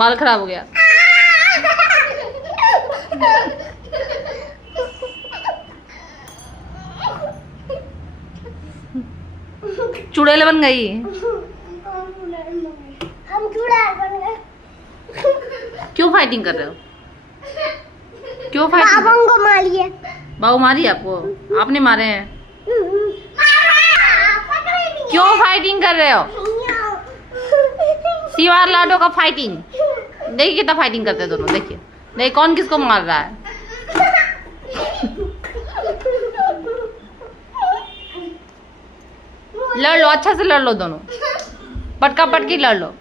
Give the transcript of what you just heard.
बाल खराब हो गया। चुड़ैल बन गई। हम चुड़ैल बन गए। क्यों फाइटिंग कर रहे हो? क्यों फाइटिंग? बाबू को मारिए। बाबू मारी आपको? आपने मारे हैं? क्यों फाइटिंग कर रहे हो? शिवा और लाडो का फाइटिंग। देखिए कितना फाइटिंग करते हैं दोनों। देखिए नहीं कौन किसको मार रहा है। लड़ लो, अच्छा से लड़ लो दोनों, पटका पटकी लड़ लो।